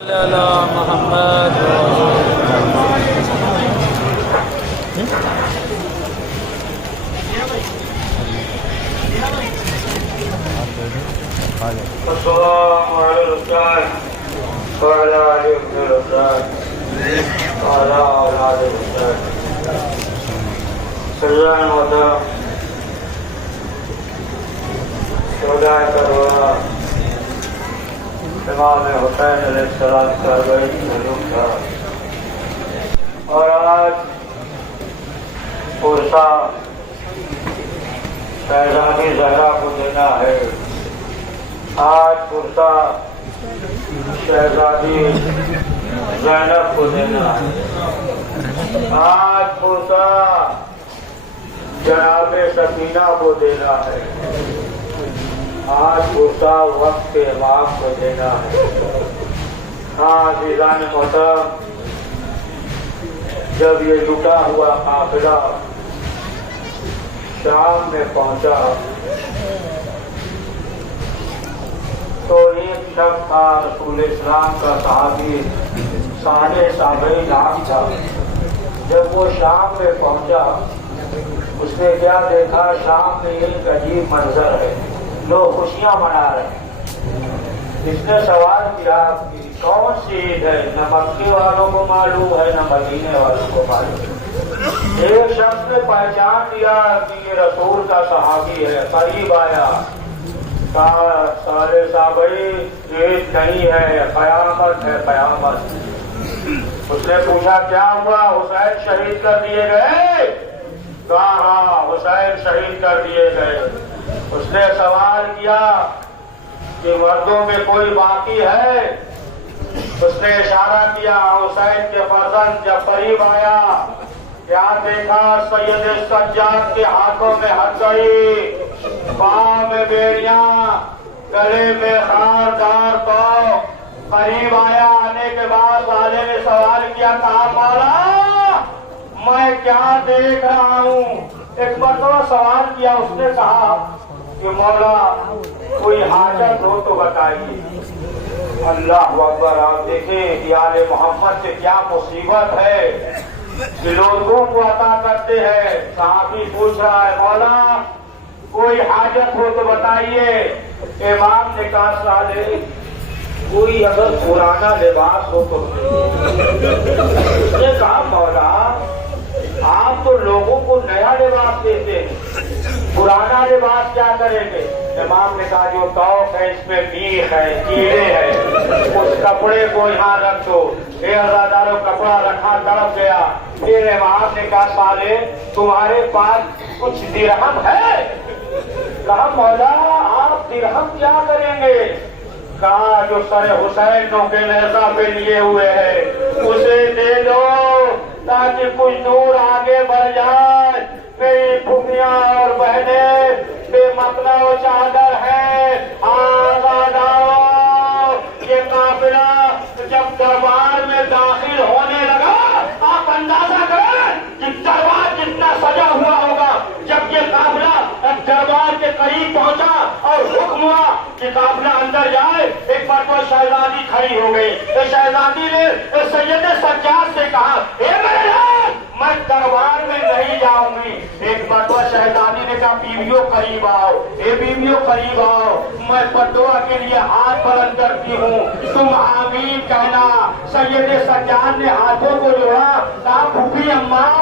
محمد السلام على الرسول وعلى آل الرسول وعلى أولاد الرسول سلام محترم شہدائے کربلا امام حسین علیہ السلام کا بڑی معلوم تھا اور آج پرسا شہزادی زہرا کو دینا ہے. آج پرسا شہزادی زینب کو دینا ہے. آج پرسا جناب سکینہ کو دینا ہے. آج پرسا وقت کے امام کو دینا ہے. ہاں عزیزان محترم، جب یہ لٹا ہوا قافلہ شام میں پہنچا تو ایک شخص تھا رسول اسلام کا صحابی صالح نام تھا. جب وہ شام میں پہنچا اس نے کیا دیکھا؟ شام میں ایک عجیب منظر ہے، لوگ خوشیاں منا رہے ہیں. اس نے سوال کیا کہ کون سی عید ہے؟ نہ مکے والوں کو معلوم ہے نہ مدینے والوں کو معلوم. ایک شخص نے پہچان لیا کہ یہ رسول کا صحابی ہے. قریب آیا، کہا صالح صاحب عید نہیں ہے، قیامت ہے قیامت. اس نے پوچھا کیا ہوا؟ حسین شہید کر دیے گئے؟ کہا ہاں حسین شہید کر دیے گئے. اس نے سوال کیا کہ مردوں میں کوئی باقی ہے؟ اس نے اشارہ کیا. حسین کے فرزند جب قریب آیا کیا دیکھا؟ سید سجاد کے ہاتھوں میں ہتھکڑی، پاؤں میں بیڑیاں، گلے میں خاردار تو. قریب آیا، آنے کے بعد صالح نے سوال کیا، کہا مولا میں کیا دیکھ رہا ہوں؟ ایک مرتبہ سوال کیا. اس نے کہا کہ مولا کوئی حاجت ہو تو بتائیے. اللہ اکبر! آپ دیکھیں کہ آل محمد سے کیا مصیبت ہے کہ لوگوں کو عطا کرتے ہیں. صحابی پوچھ رہا ہے مولا کوئی حاجت ہو تو بتائیے. امام نے کہا صالح کوئی اگر پرانا لباس ہو تو. اس نے کہا مولا آپ تو لوگوں کو نیا لباس دیتے ہیں، پرانا لباس کیا کریں گے؟ امام نے کہا جو توق ہے اس میں بیخ ہے، کیڑے ہیں، اس کپڑے کو یہاں رکھ دو. عزاداروں کپڑا رکھا، تڑپ گیا. پھر امام نے کہا صالح تمہارے پاس کچھ درہم ہے؟ کہا مولا آپ درہم کیا کریں گے؟ کہا جو سر حسین کے نیزہ پہ لیے ہوئے ہے اسے دے دو تاکہ کچھ دور آگے بڑھ جائے. میری پھوپھیاں اور بہنیں بے مکنا و چادر ہے، آزاد آؤ. یہ قافلہ جب دربار میں داخل ہونے لگا آپ اندازہ کریں کہ دربار جتنا سجا ہوا ہوگا. جب یہ قافلہ دربار کے قریب پہنچا اور حکم ہوا کہ قافلہ اندر جائے، ایک مرتبہ شہزادی کھڑی ہو گئی. شہزادی نے سید سجاد سے کہا اے میرے لال میں دربار میں نہیں جاؤں گی. ایک مرتبہ شہزادی نے کہا بیویوں قریب آؤ، اے بیویوں قریب آؤ، میں بدعا کے لیے ہاتھ بلند کرتی ہوں، تم آمین کہنا. سید سجاد نے ہاتھوں کو جوڑا، کہا پھوپھی اماں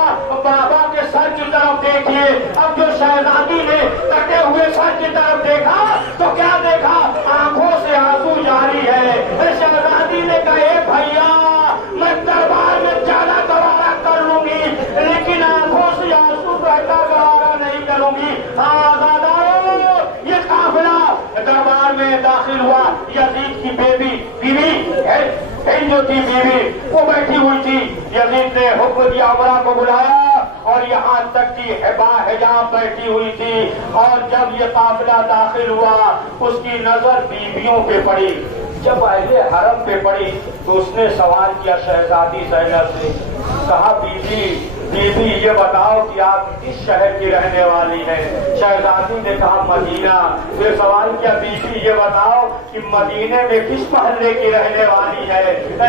بابا کے سر کی طرف دیکھیے. اب جو شہزادی نے کٹے ہوئے سر کی طرف دیکھا تو کیا دیکھا؟ آنکھوں سے آنسو جاری ہے. شہزادی نے کہا اے بھیا میں دربار میں زیادہ گوارا کر لوں گی لیکن آنکھوں سے آنسو بہتا گوارا نہیں کروں گی. آزادارو یہ قافلہ دربار میں داخل ہوا. یزید کی بیوی جو تھی بیوی وہ بیٹھی ہوئی تھی. یزید نے حکم دیا عمرہ کو بلایا اور یہاں تک کہ حجاب بیٹھی ہوئی تھی. اور جب یہ قافلہ داخل ہوا اس کی نظر بیویوں پہ پڑی. جب اہل حرم پہ پڑی تو اس نے سوال کیا شہزادی زینب سے، کہا بیوی یہ بتاؤ کہ آپ کس شہر کی رہنے والی ہیں؟ شہزادی نے کہا مدینہ. پھر سوال کیا بیوی یہ بتاؤ کہ مدینے میں کس محلے کی رہنے والی ہے؟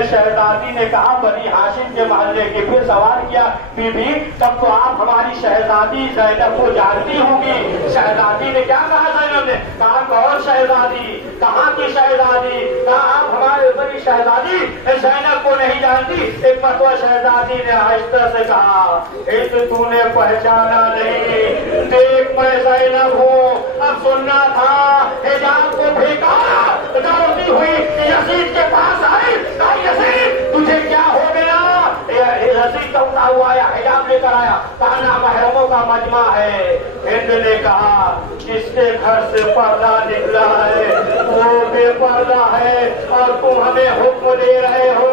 شہزادی نے کہا بنی ہاشم کے محلے کی۔ پھر سوال کیا بی بی تب تو آپ ہماری شہزادی زینب کو جانتی ہوں گی۔ شہزادی نے کیا کہا؟ زینب نے کہا کون شہزادی؟ کہاں کی شہزادی؟ کہا آپ ہمارے بڑی شہزادی زینب کو نہیں جانتی؟ ایک مرتبہ شہزادی نے آہستہ سے کہا تو نے پہچانا نہیں، دیکھ میں زینب ہوں۔ اب سننا تھا، حجاب کو پھینکا، دوڑتی ہوئی یزید کے پاس آئی، کہا یزید تجھے کیا ہو گیا؟ یزید دوڑتا ہوا آیا، حجاب لے کر آیا، کہا نامحرموں کا مجمع ہے۔ ہند نے کہا جس کے گھر سے پردہ نکلا ہے وہ بے پردہ ہے اور تم ہمیں حکم دے رہے ہو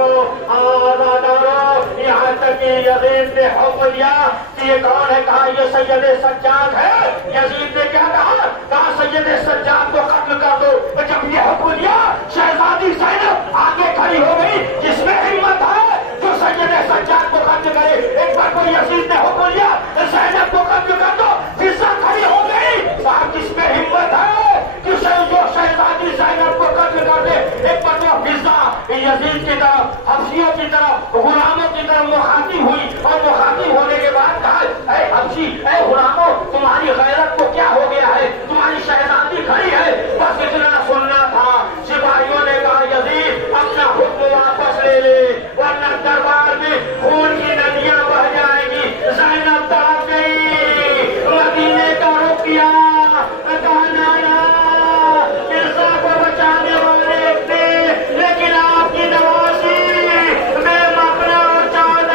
آزادارو۔ یہاں تک کہ یزید نے حکم دیا کہ یہ کون ہے؟ کہا یہ سید سجاد ہے۔ یزید نے کیا کہا؟ کہا سید سجاد کو قتل کر دو۔ جب یہ حکم دیا شہزادی زینب آگے کھڑی ہو گئی، جس میں ہمت ہے جو سید سجاد کو قتل کرے۔ ایک بار کو یزید نے حکم دیا زینب کو قتل کر دو، فضا کھڑی ہو گئی، کہا کس میں ہمت ہے کہ جو شہزادی زینب کو قتل کر دے۔ ایک بار کو فضا یزید کی طرف، حبشیوں کی طرف، غلاموں کی طرف مخاطب ہوئی اور مخاطب ہونے کے بعد کہا اے حبشی، اے غلاموں، تمہاری غیرت کو کیا ہو گیا ہے؟ تمہاری شہزادی کھڑی ہے، بس اتنا سننا تھا۔ سپاہیوں نے کہا یزید اپنا حکم واپس لے لے ورنہ دربار میں خون کی ندیاں بہ جائیں گی۔ زینب تڑپ گئی، مدینے کا رخ کیا، کہا نانا مرزا کو بچانے والے تھے لیکن آپ کی نوازی بے مقنا اور چادر۔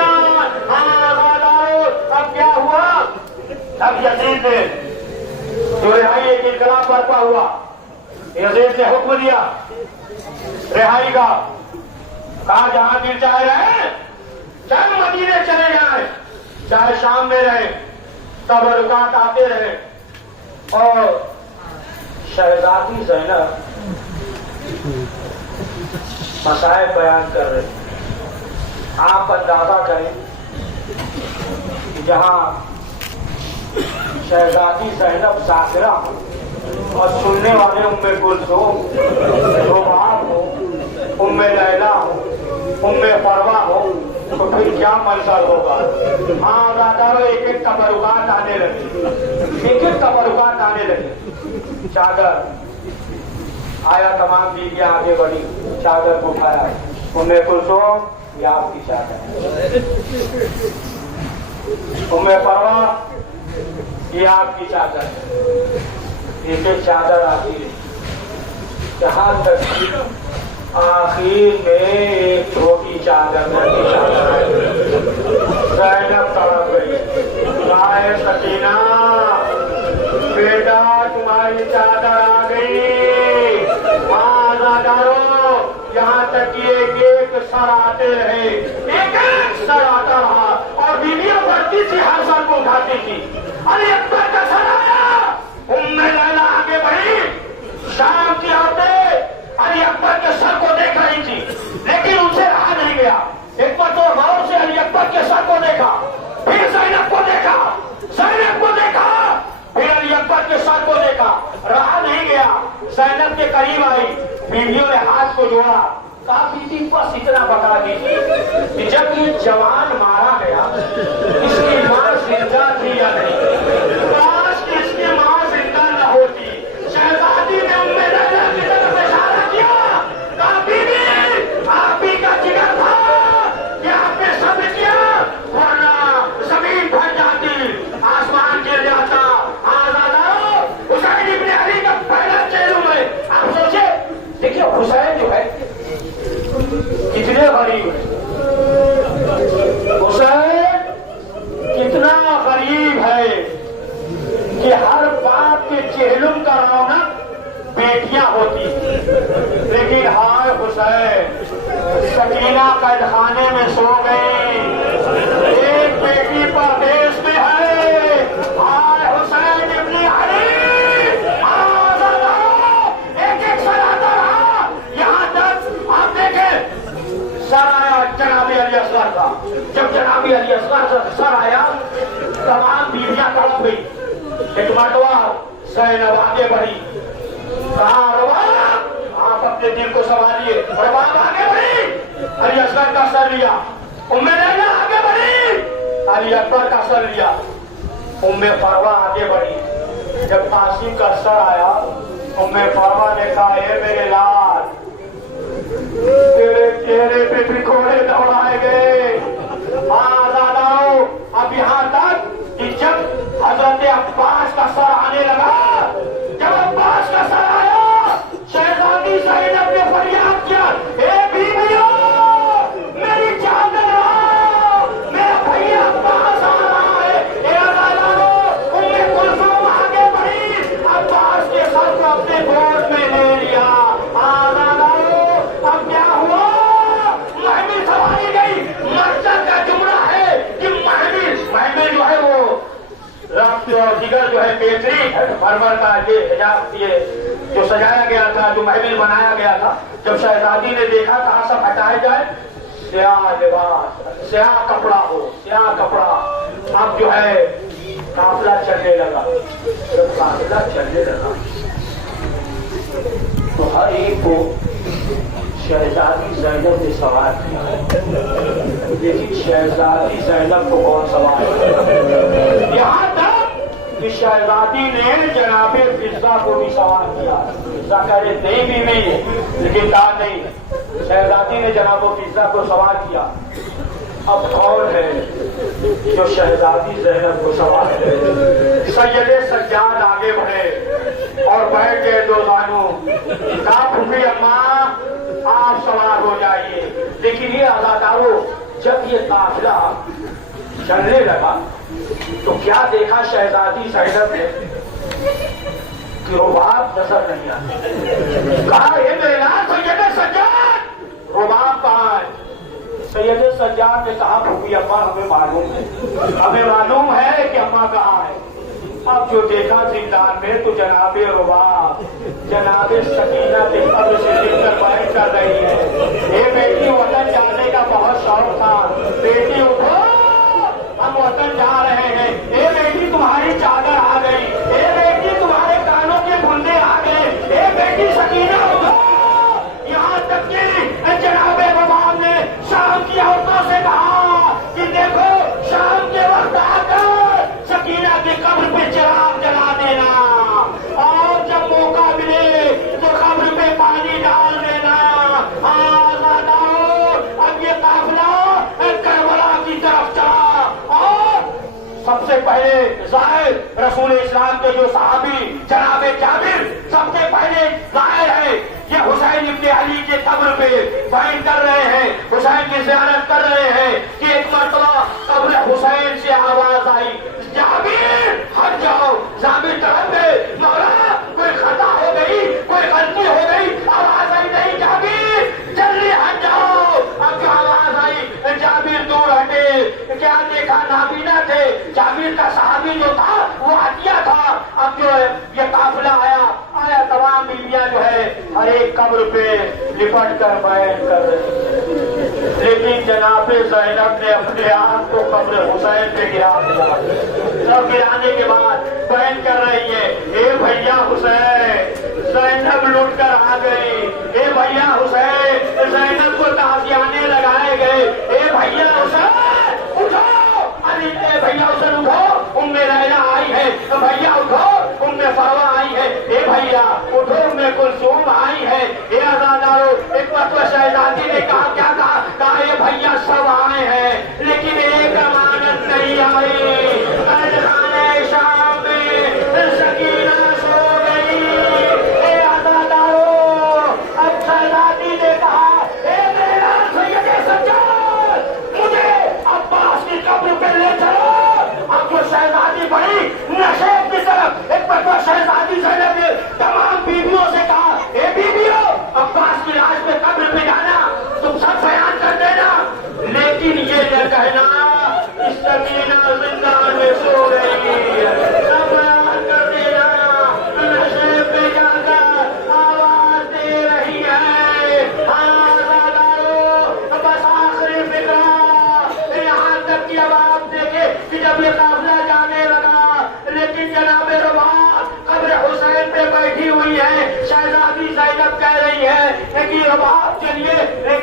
اب کیا ہوا؟ اب یزید نے جو رہائی ایک انقلاب برپا ہوا، یزید نے حکم دیا رہائی کا، کہا جہاں دل چاہے رہے، چاہے مدینے چلے جائیں، چاہے شام میں رہے، تبرکات آتے رہے۔ اور شہزادی زینب مسائل بیان کر رہے، آپ اندازہ کریں کہ جہاں شہزادی زینب ذاکرہ اور سننے والے ام کلثوم، رباب ہو، ام لیلا ہو، ام فروا ہو، تو پھر کیا منظر ہوگا؟ ہاں دادارو ایک ایک تبرکات آنے لگے، ایک ایک تبرکات آنے لگے۔ چادر آیا، تمام بیویاں آگے بڑھی، چادر کو اٹھایا، ام کلثوم یہ آپ کی چادر ہے، ام فروا یہ آپ کی چادر ہے۔ ایک ایک چادر آتی ہے، جہاں تک آخر میں ایک چھوٹی چادر ننھی چادر ہے۔ زینب تڑپ گئی، رائے سکینہ بیٹا تمہاری چادر آ گئی۔ ماں ڈالو، یہاں تک کہ ایک ایک سر آتے رہے، ایک ایک سر آتا رہا اور بیویاں بڑھتی تھی، ہر سر کو اٹھاتی تھی۔ علی اکبر کا سر آیا، ام لیلا آگے بڑھی، شام کی عورتیں علی اکبر کے سر کو دیکھ رہی تھی لیکن ان سے رہا نہیں گیا۔ ایک بار تو غور سے علی اکبر کے سر کو دیکھا، پھر زینب کو دیکھا، زینب کو دیکھا، پھر علی اکبر کے سر کو دیکھا، رہا نہیں گیا۔ زینب کے قریب آئی، بیویوں نے ہاتھ کو جوڑا، کہا بیٹی بس اتنا بتا دیجیے کہ جب یہ جوان مارا گیا اس کی ماں زندہ تھی یا نہیں؟ کاش کہ اس کی ماں زندہ نہ ہوتی۔ شہزادی نے ام لیلا کی طرف اشارہ کیا، کہا بیوی آپ ہی کا جگر تھا کہ آپ نے صبر کیا ورنہ زمین بھر جاتی، آسمان گر جاتا۔ آزادارو، حسین ابن علی کا پہلا چہلم ہے۔ آپ سوچے، دیکھیے حسین جو ہے کتنے غریب ہے، حسین کتنا غریب ہے کہ ہر باپ کے چہلم کا رونق بیٹیاں ہوتی، لیکن ہائے حسین سکینہ قید خانے میں سو گئی، ایک بیٹی پردیس میں ہے۔ ہائے حسین ابن علی، ایک ایک سر آتا رہا، یہاں تک آپ دیکھیں سر آیا جناب علی اصغر کا۔ جب جناب علی اصغر کا سر آیا تمام بیویاں تڑپ گئی۔ ایک مرتبہ زینب آگے بڑھی، کہا رباب، اپنے دل کو سنبھالیے. رباب آگے بڑھی, علی اصغر کا سر لیا. ام لیلا آگے بڑھی, علی اکبر کا سر لیا. ام فروہ آگے بڑھی. جب قاسم کا سر آیا, ام فروہ نے کہا اے میرے لال, تیرے چہرے پہ بھگوڑے دوڑائے گئے. آزاد آؤ. اب یہاں تک کہ جب حضرت عباس کا سر آنے لگا, جب عباس کا سر آیا, شہزادی زینب نے فریاد کیا, اے بیویوں میری چادر لاؤ, میرا بھیا عباس آ رہا ہے. اے عزیزانو, ام کلثوم آگے بڑھی, عباس کے سر کو اپنے گود میں لے لیا. آزادانو, اب کیا ہوا؟ محمل سواری گئی. مقصد کا جملہ ہے کہ محمل جو ہے وہ رقص اور دیگر جو ہے بیٹری مرمر کا یہ حجاب جو سجایا گیا تھا, جو محمل بنایا گیا تھا, جب شہزادی نے دیکھا کہاں سب ہٹائے جائے, سیاہ لباس, سیاہ کپڑا ہو, سیاہ کپڑا. اب جو ہے قافلہ چلنے لگا. جب قافلہ چلنے لگا تو ہر ایک کو شہزادی زینب نے سوال کیا, لیکن شہزادی زینب کو کون سوال کیا؟ یہاں تک کہ شہزادی نے جناب فضہ کو بھی سوال کیا. فضہ کہہ رہے نہیں بیوی, لیکن کہا نہیں. شہزادی نے جناب فضہ کو سوال کیا. اب کون ہے جو شہزادی زینب کو سوال کرے؟ سید سجاد آگے بڑھے اور بیٹھ گئے دو زانو. کہا پھوپھی اماں آپ سوار ہو جائیے. لیکن یہ عزادارو, جب یہ قافلہ چلنے لگا تو کیا دیکھا شہزادی زینب نے کہ رباب نظر نہیں آتا. کہا یہ میرے نام سید سجاد, رباب کہاں ہے؟ سید سجاد نے کہا پھوپھی اماں ہمیں معلوم ہے کہ اماں کہاں ہے. اب جو دیکھا زندان میں تو جناب رباب جناب سکینہ کے قبر سے لکھ کر بیان کر رہی ہے, اے بیٹی وطن جانے کا بہت شوق تھا, بیٹی اٹھو ہم وطن جا رہے ہیں. اے بیٹی تمہاری چادر آ گئی, اے بیٹی تمہارے کانوں کے بھنڈے آ گئے, اے بیٹی سکینہ اٹھو. یہاں تک کہ جناب رباب نے شام کی عورتوں سے کہا کہ دیکھو شام کے وقت آ کر سکینہ کی قبر پہ چراغ جلا دینا, اور جب موقع ملے تو قبر پہ پانی ڈال دینا. اب یہ قافلہ کربلا کی طرف چلا, اور سب سے پہلے ظاہر رسول اسلام کے جو صحابی جناب جابر سب سے پہلے ظاہر ہے. یہ حسین ابن علی کے قبر پہ بیان کر رہے ہیں, حسین کی زیارت کر رہے ہیں کہ ایک مرتبہ قبر حسین سے آواز آئی, جابر ہٹ جاؤ. جابر طرف میں, مولا کوئی خطا ہو گئی, کوئی غلطی ہو گئی, آواز آئی نہیں جابر جلدی ہٹ جاؤ. اب جو آواز آئی جابر دور ہٹے. کیا دیکھا؟ نابینا تھے. جابر کا صحابی جو تھا وہ ہٹیا تھا. اب جو یہ قافلہ آیا تمام بیویاں جو ہے ہر ایک قبر پہ لپٹ کر بیان کر رہی, لیکن جناب زینب نے اپنے آپ کو قبر حسین پہ گرا دیا. سب گرانے کے بعد بیان کر رہی ہے, اے بھیا حسین زینب لوٹ کر آ گئی, اے بھیا حسین زینب کو تعزیانے لگائے گئے, اے بھیا حسین اٹھو, ارے اے بھیا حسین اٹھو, ام لیلا آئی ہے, بھیا اٹھو ام فروہ آئی ہے, اے بھیا اٹھو ام کلثوم آئی ہے. اے عزادارو, ایک مرتبہ شہزادی نے کہا, کیا کہا؟ کہا اے بھیا سب آئے ہیں لیکن ایک امانت نہیں آئی. خانے شام میں سکینہ سو گئی. اے عزادارو, اب شہزادی نے کہا, اے میرا سید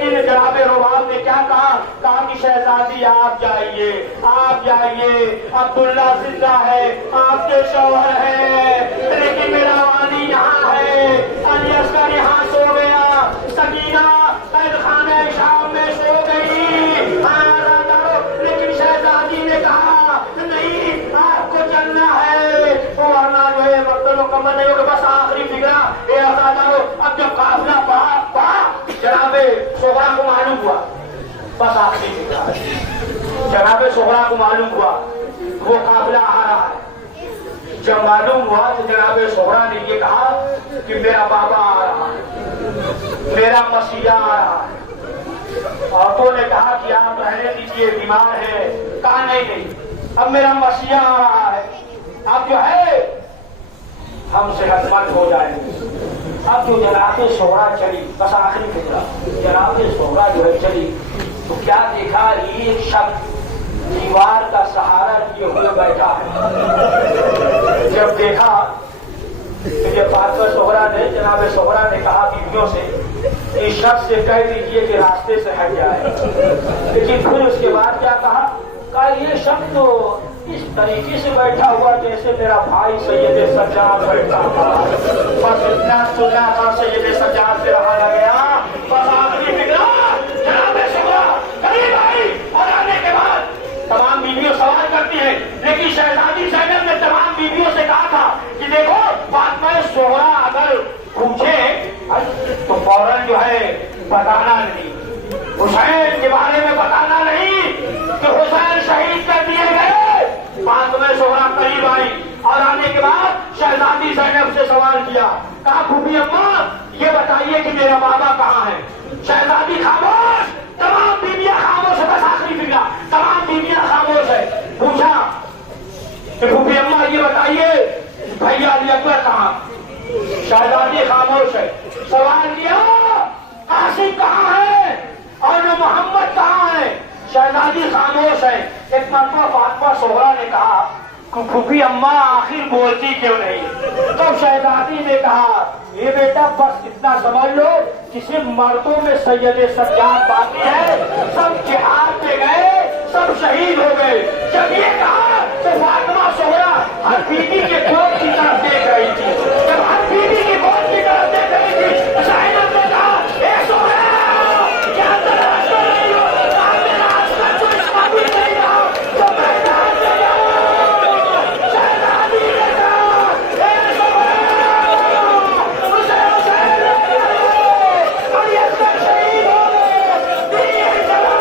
شہزادی نے جناب رباب نے کیا کہا کہ شہزادی آپ جائیے عبداللہ زندہ ہے آپ کے شوہر ہے لیکن میرا والی یہاں ہے علی اصغر یہاں سو گیا سکینہ قید خانہ شام میں سو گئی لیکن شہزادی نے کہا نہیں آپ کو چلنا ہے ورنہ جو ہے مقتل مکمل نہیں ہوگا بس آخری فکرہ اے آزادارو اب جب قافلہ پڑا جناب صغرا کو معلوم ہوا بس آخری فکرہ جناب صغرا کو معلوم ہوا وہ قافلہ آ رہا ہے جب معلوم ہوا تو جناب صغرا نے یہ کہا کہ میرا بابا آ رہا ہے میرا مسیح آ رہا ہے عورتوں نے کہا کہ آپ رہنے دیجیے بیمار ہے کہا نہیں اب میرا مسیح آ رہا ہے اب جو ہے ہم صحت مند ہو جائیں گے اب جو جناب صغرا چلی بس آخری فکرہ جناب صغرا جو ہے چلی تو کیا دیکھا ایک شخص دیوار کا سہارا لیے ہوئے بیٹھا ہے جب دیکھا کہ جب فاطمہ صغرا نے جناب صغرا نے کہا بیویوں سے اس شخص سے کہہ دیجیے کہ راستے سے ہٹ جائے لیکن پھر اس کے بعد کیا کہا یہ شخص تو اس طریقے سے بیٹھا ہوا جیسے میرا بھائی سید سجاد بیٹھا تھا بس اتنا سننا تھا سید سجاد سے رہا نہ گیا بس آخری فکرہ جناب صغرا قریب آئی اور آنے کے بعد تمام بیویوں سوال کرتی ہیں لیکن شہزادی زینب نے تمام بیویوں سے کہا تھا کہ دیکھو فاطمہ صغرا اگر پوچھے تو فوراً جو ہے بتانا نہیں حسین کے بارے میں بتانا نہیں کہ حسین شہید کر دیے گئے فاطمہ صغرا قریب آئی اور آنے کے بعد شہزادی زینب سے سوال کیا کہا پھوپھی اماں یہ بتائیے کہ میرا بابا کہاں ہے شہزادی خاموش تمام بیویاں خاموش ہے بس آخری فکرہ تمام بیویاں خاموش ہے پوچھا کہ پھوپھی اماں یہ بتائیے بھیا علی اکبر کہاں شہزادی خاموش ہے سوال کیا قاسم کہاں ہے اور محمد کہاں ہے شہزادی خاموش ہے ایک مرتبہ فاطمہ صغرا نے کہا کہ پھوپھی اماں آخر بولتی کیوں نہیں تب شہزادی نے کہا یہ بیٹا بس اتنا سمجھ لو کہ صرف مردوں میں سید سجاد باقی ہے سب جہاد پہ گئے سب شہید ہو گئے جب یہ کہا تو فاطمہ صغرا ہر بیوی کے گود کی طرف دیکھ رہی تھی جب ہر بیوی کی گود کی طرف دیکھ رہی تھی زینب نے کہا اے صغرا کیا تلاش کر رہی ہو میرا عسکر تو اس قابل نہیں رہا تو میدان سے جاؤ شہزادی نے کہا اے صغرا اسے حسین نے اور یہ عسکر شہید ہو گئے دین چلا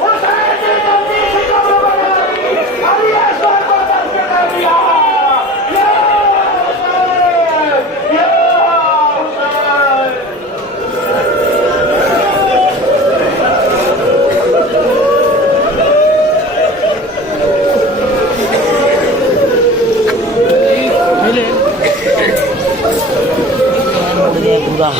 حسین نے جلدی سے قبر بنائی اور یہ عسکر کو دست کر دیا یا حسین یا ملے پورا